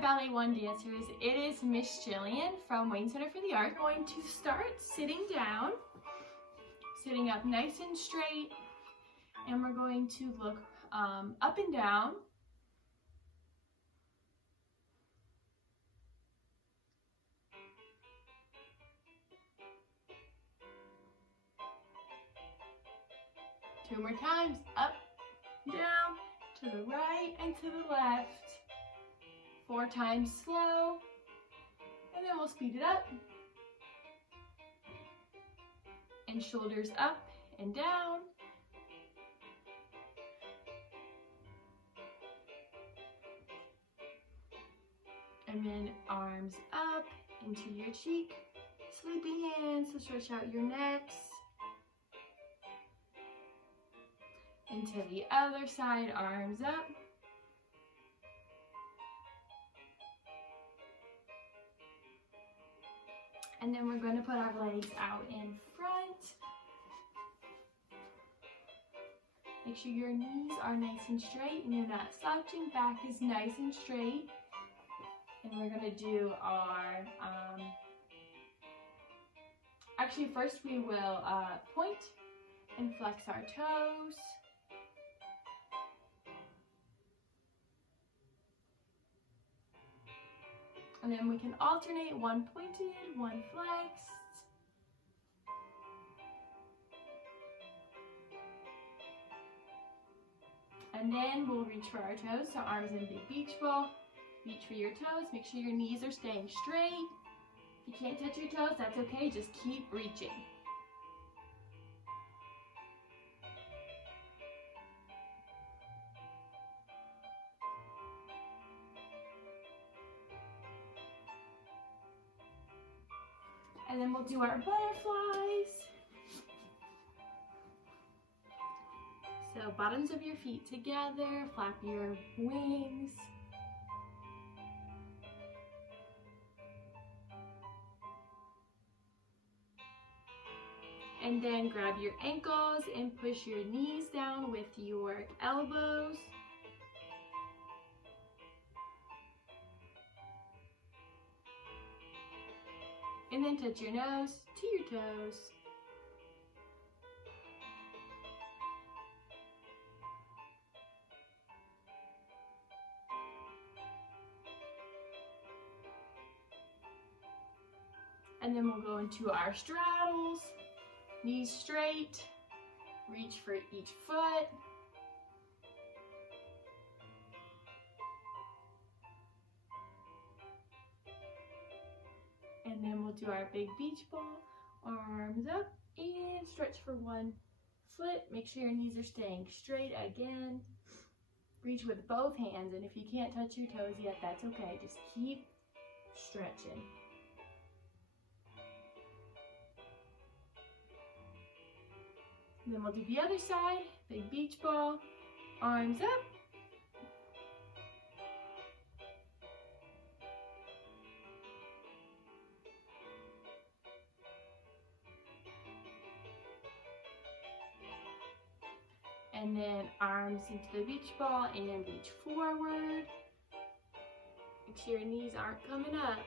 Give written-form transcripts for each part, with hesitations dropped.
Ballet One dancers, it is Miss Jillian from Wayne Center for the Arts. I'm going to start sitting down, sitting up nice and straight, and we're going to look up and down. Two more times, up, down, to the right and to the left. 4 times slow, and then we'll speed it up. And shoulders up and down. And then arms up into your cheek. Sleepy hands to stretch out your necks. And to the other side, arms up. And then we're going to put our legs out in front. Make sure your knees are nice and straight and you're not slouching. Back is nice and straight. And we're going to do our, actually first we will point and flex our toes. And then we can alternate, one pointed, one flexed. And then we'll reach for our toes, so arms in big beach ball. Reach for your toes, make sure your knees are staying straight. If you can't touch your toes, that's okay, just keep reaching. And then we'll do our butterflies. So bottoms of your feet together, flap your wings. And then grab your ankles and push your knees down with your elbows. And then touch your nose to your toes. And then we'll go into our straddles. Knees straight. Reach for each foot. And then we'll do our big beach ball, arms up and stretch for one foot. Make sure your knees are staying straight again. Reach with both hands, and if you can't touch your toes yet, that's okay. Just keep stretching. And then we'll do the other side, big beach ball, arms up. And then arms into the beach ball and reach forward. Make sure your knees aren't coming up.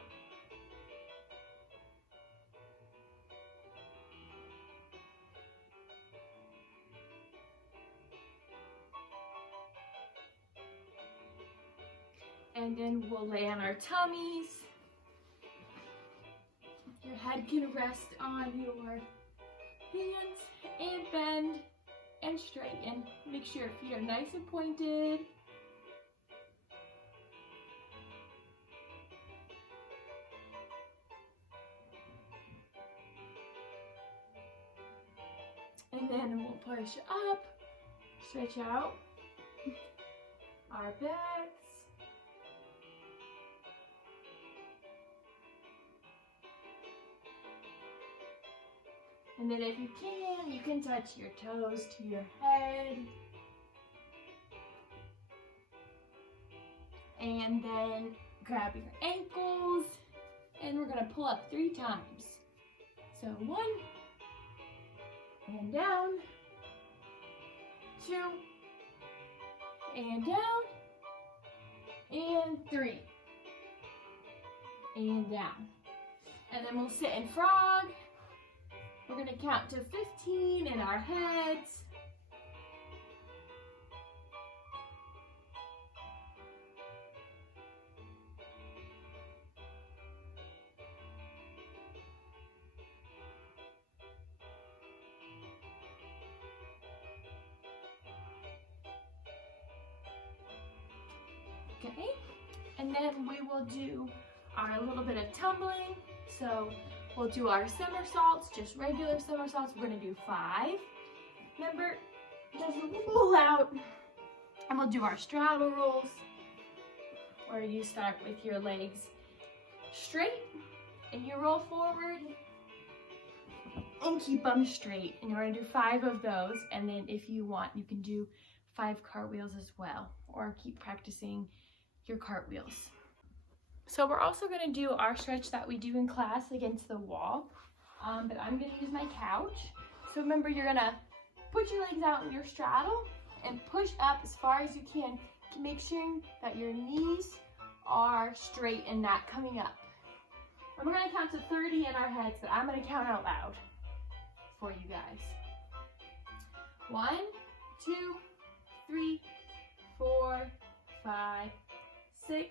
And then we'll lay on our tummies. Your head can rest on your hands and bend and straighten. Make sure your feet are nice and pointed. And then we'll push up, stretch out our backs. And then if you can touch your toes to your head. And then grab your ankles, and we're gonna pull up 3 times. So 1, and down, 2, and down, and 3. and down. And then we'll sit in frog. We're gonna count to 15 in our heads. Okay, and then we will do our little bit of tumbling. So we'll do our somersaults, just regular somersaults. We're gonna do 5. Remember, just roll out, and we'll do our straddle rolls, where you start with your legs straight, and you roll forward, and keep them straight. And you're gonna do 5 of those, and then if you want, you can do 5 cartwheels as well, or keep practicing your cartwheels. So we're also going to do our stretch that we do in class against the wall, but I'm going to use my couch. So remember, you're going to put your legs out in your straddle and push up as far as you can to make sure that your knees are straight and not coming up. And we're going to count to 30 in our heads, but I'm going to count out loud for you guys. 1, 2, 3, 4, 5, 6,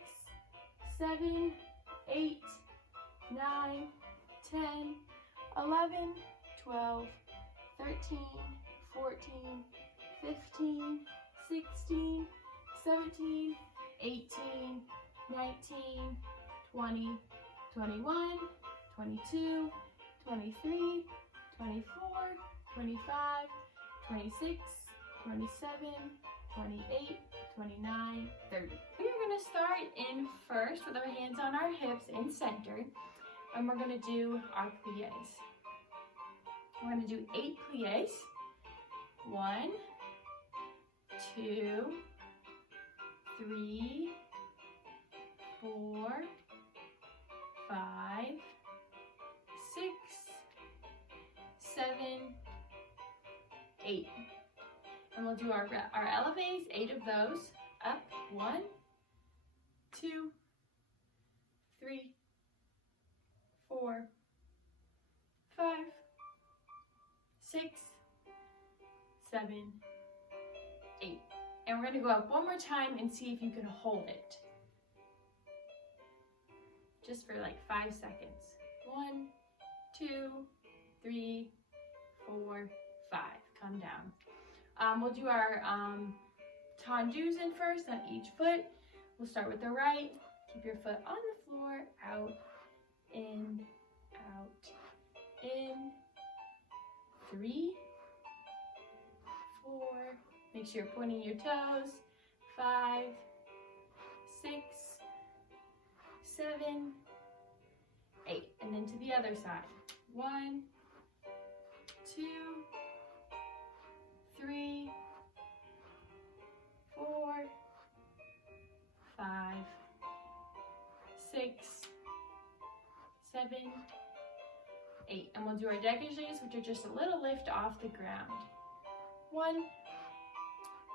7, 8, 9, 10, 11, 12, 13, 14, 15, 16, 17, 18, 19, 20, 21, 22, 23, 24, 25, 26, 27, 28, 29, 30. We're going to start in first with our hands on our hips in center, and we're going to do our plies. We're going to do 8 plies. 1, 2, 3, 4, 5, 6, 7, 8. And we'll do our elevates, 8 of those. Up, 1, 2, 3, 4, 5, 6, 7, 8. And we're going to go up one more time and see if you can hold it. Just for like 5 seconds. 1, 2, 3, 4, 5. Come down. We'll do our tendus in first on each foot. We'll start with the right. Keep your foot on the floor. Out, in, out, in. 3, 4. Make sure you're pointing your toes. 5, 6, 7, 8. And then to the other side. 1, 2, 3, 4, 5, 6, 7, 8. And we'll do our dégagés, which are just a little lift off the ground. 1,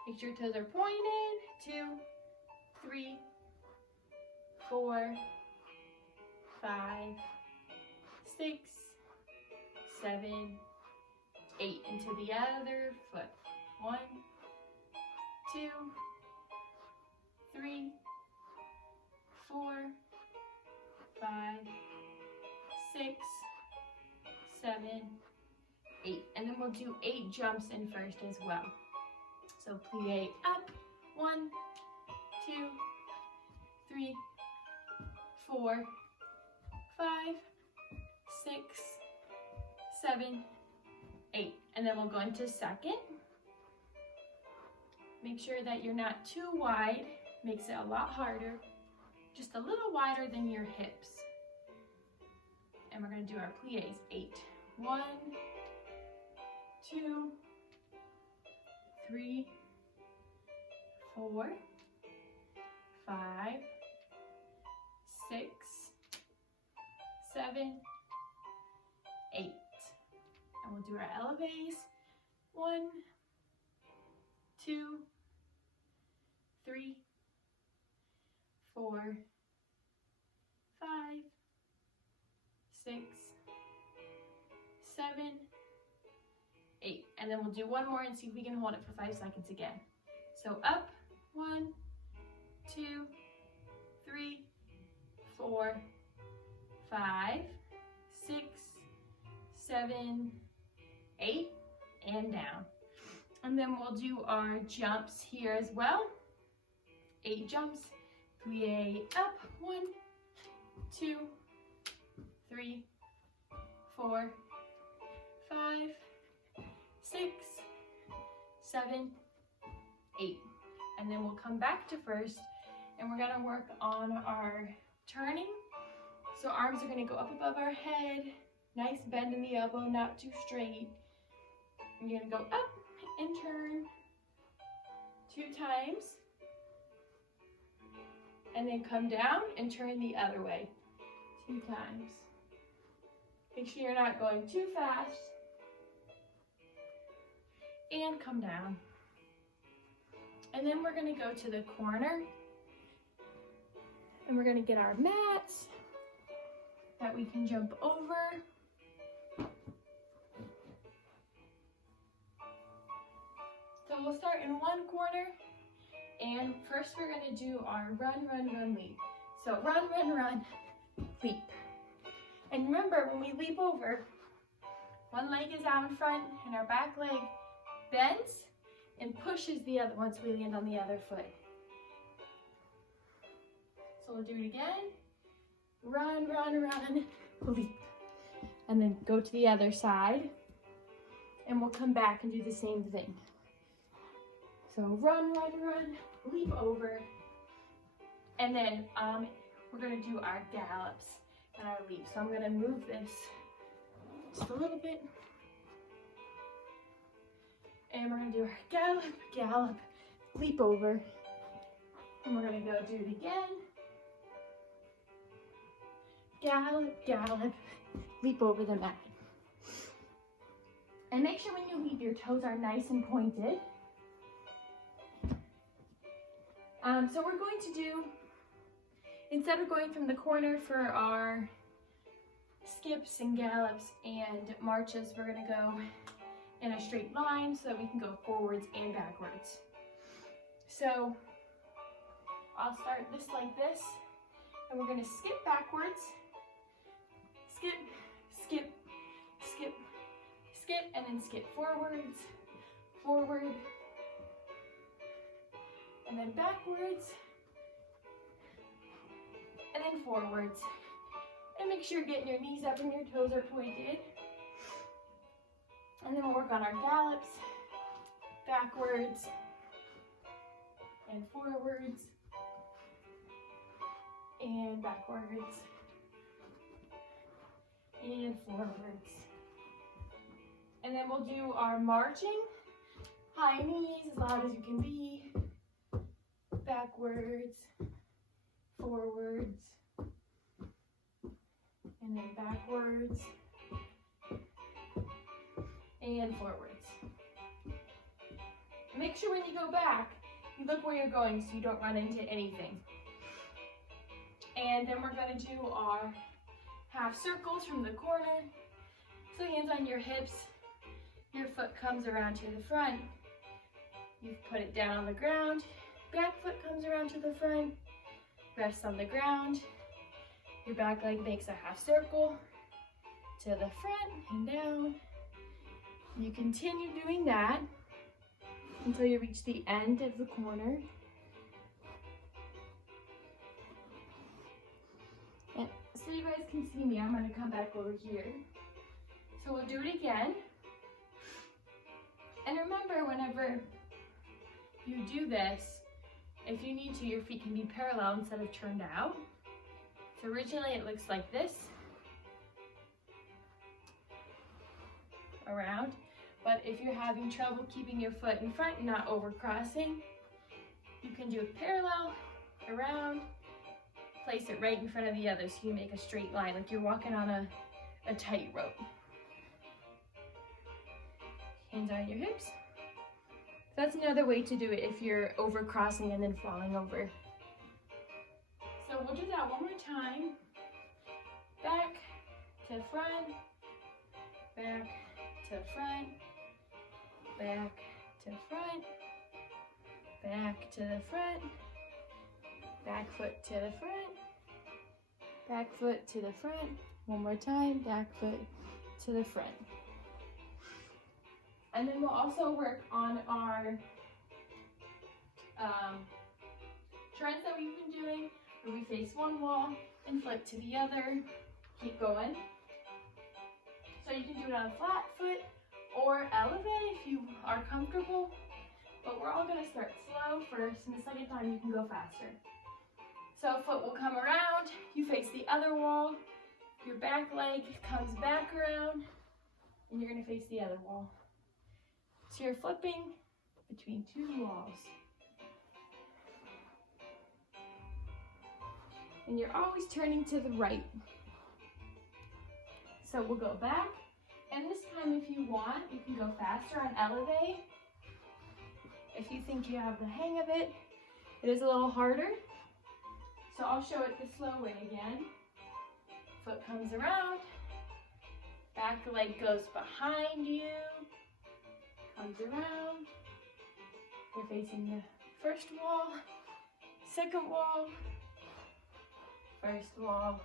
make sure your toes are pointed. 2, 3, 4, 5, 6, 7, 8. Into the other foot. 1, 2, 3, 4, 5, 6, 7, 8. And then we'll do 8 jumps in first as well. So plie up. 1, 2, 3, 4, 5, 6, 7, 8. And then we'll go into second. Make sure that you're not too wide. Makes it a lot harder. Just a little wider than your hips. And we're going to do our plies. 8. 1, 2, 3, 4, 5, 6, 7, 8. And we'll do our elevates. 1, 2, 3, 4, 5, 6, 7, 8. And then we'll do one more and see if we can hold it for 5 seconds again. So up, 1, 2, 3, 4, 5, 6, 7, 8, and down. And then we'll do our jumps here as well. 8 jumps. Plie up, 1, 2, 3, 4, 5, 6, 7, 8. And then we'll come back to first, and we're gonna work on our turning. So arms are gonna go up above our head, nice bend in the elbow, not too straight. You're gonna go up and turn 2 times, and then come down and turn the other way 2 times. Make sure you're not going too fast, and come down. And then we're gonna go to the corner, and we're gonna get our mats that we can jump over. So we'll start in one corner, and first we're gonna do our run, run, run, leap. So run, run, run, leap. And remember, when we leap over, one leg is out in front, and our back leg bends and pushes the other once we land on the other foot. So we'll do it again. Run, run, run, leap. And then go to the other side, and we'll come back and do the same thing. So run, run, run, leap over. And then we're gonna do our gallops and our leaps. So I'm gonna move this just a little bit. And we're gonna do our gallop, gallop, leap over. And we're gonna go do it again. Gallop, gallop, leap over the mat. And make sure when you leap, your toes are nice and pointed. So we're going to do, instead of going from the corner for our skips and gallops and marches, we're gonna go in a straight line so that we can go forwards and backwards. So I'll start this like this, and we're gonna skip backwards, skip, skip, skip, skip, and then skip forwards, forward, and then backwards, and then forwards. And make sure you're getting your knees up and your toes are pointed. And then we'll work on our gallops, backwards, and forwards, and backwards, and forwards. And then we'll do our marching, high knees as loud as you can be, backwards, forwards, and then backwards, and forwards. Make sure when you go back, you look where you're going so you don't run into anything. And then we're going to do our half circles from the corner. So hands on your hips, your foot comes around to the front. You put it down on the ground. Back foot comes around to the front, rests on the ground. Your back leg makes a half circle to the front and down. You continue doing that until you reach the end of the corner. And so you guys can see me, I'm going to come back over here. So we'll do it again. And remember, whenever you do this, if you need to, your feet can be parallel instead of turned out. So originally it looks like this, around. But if you're having trouble keeping your foot in front and not overcrossing, you can do it parallel, around, place it right in front of the other so you make a straight line, like you're walking on a tightrope. Hands on your hips. That's another way to do it if you're overcrossing and then falling over. So we'll do that one more time. Back, to front, back to front, back to front, back to the front, back foot to the front, back foot to the front. One more time, back foot to the front. And then we'll also work on our trends that we've been doing, where we face one wall and flip to the other. Keep going. So you can do it on a flat foot or elevate if you are comfortable, but we're all going to start slow first, and the second time you can go faster. So foot will come around, you face the other wall, your back leg comes back around, and you're going to face the other wall. So you're flipping between two walls. And you're always turning to the right. So we'll go back, and this time if you want, you can go faster on elevate. If you think you have the hang of it, it is a little harder. So I'll show it the slow way again. Foot comes around, back leg goes behind you, comes around. You're facing the first wall, second wall, first wall,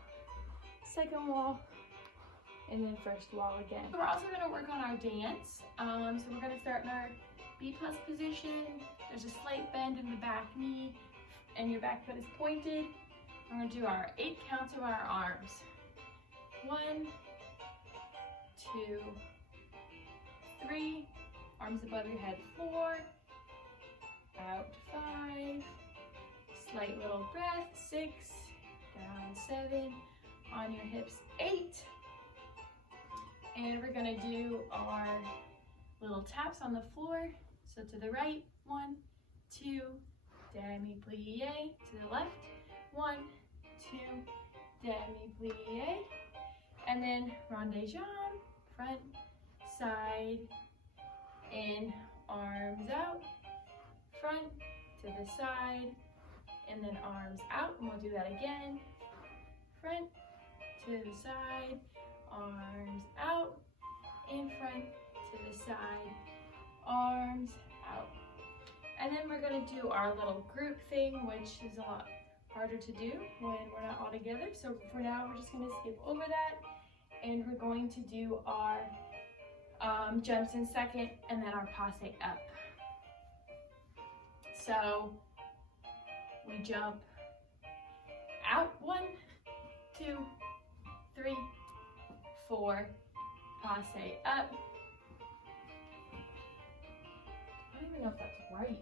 second wall, and then first wall again. So we're also going to work on our dance. So we're going to start in our B+ position. There's a slight bend in the back knee, and your back foot is pointed. We're going to do our 8 counts of our arms. 1, 2, 3, arms above your head, 4, out 5, slight little breath, 6, down 7, on your hips, 8. And we're gonna do our little taps on the floor. So to the right, 1, 2, demi-plie, to the left, 1, 2, demi-plie, and then rond-de-jambe, front, side, in, arms out, front, to the side, and then arms out, and we'll do that again, front, to the side, arms out, in front, to the side, arms out. And then we're going to do our little group thing, which is a lot harder to do when we're not all together. So for now, we're just going to skip over that, and we're going to do our jumps in second, and then our passe up. So we jump out, 1, 2, 3, 4, passe up. I don't even know if that's right.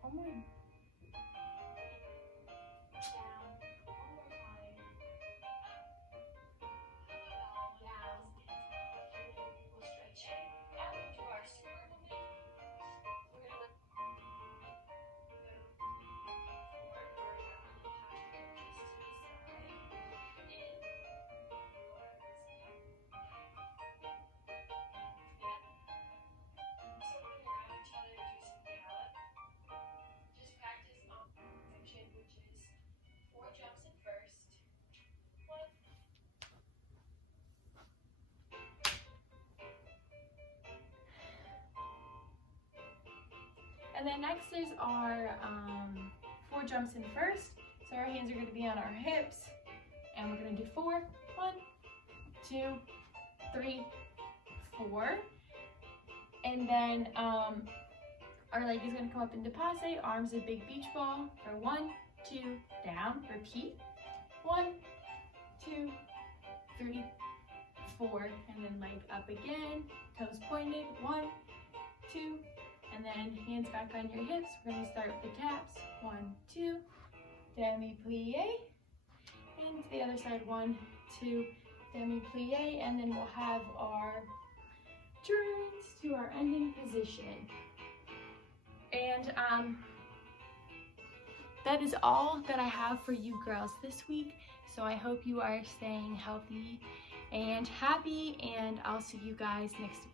Oh my. Down. One more time. Down. We'll stretch it. Now we'll do our super movement. We're going to go forward or down and touch your wrist to the side. In. Circling around each other to do some gallop. Just practice on section, which is 4 jumps in first. 1. And then next is our 4 jumps in first. So our hands are going to be on our hips, and we're going to do 4. 1, 2, 3, 4. And then our leg is going to come up into passe, arms a big beach ball for 1, 2, down, repeat. 1, 2, 3, 4, and then leg up again, toes pointed, 1, 2, and then hands back on your hips. We're going to start with the taps, 1, 2, demi-plie, and to the other side, 1, 2, demi-plie, and then we'll have our turns to our ending position. And that is all that I have for you girls this week. So I hope you are staying healthy and happy, and I'll see you guys next week.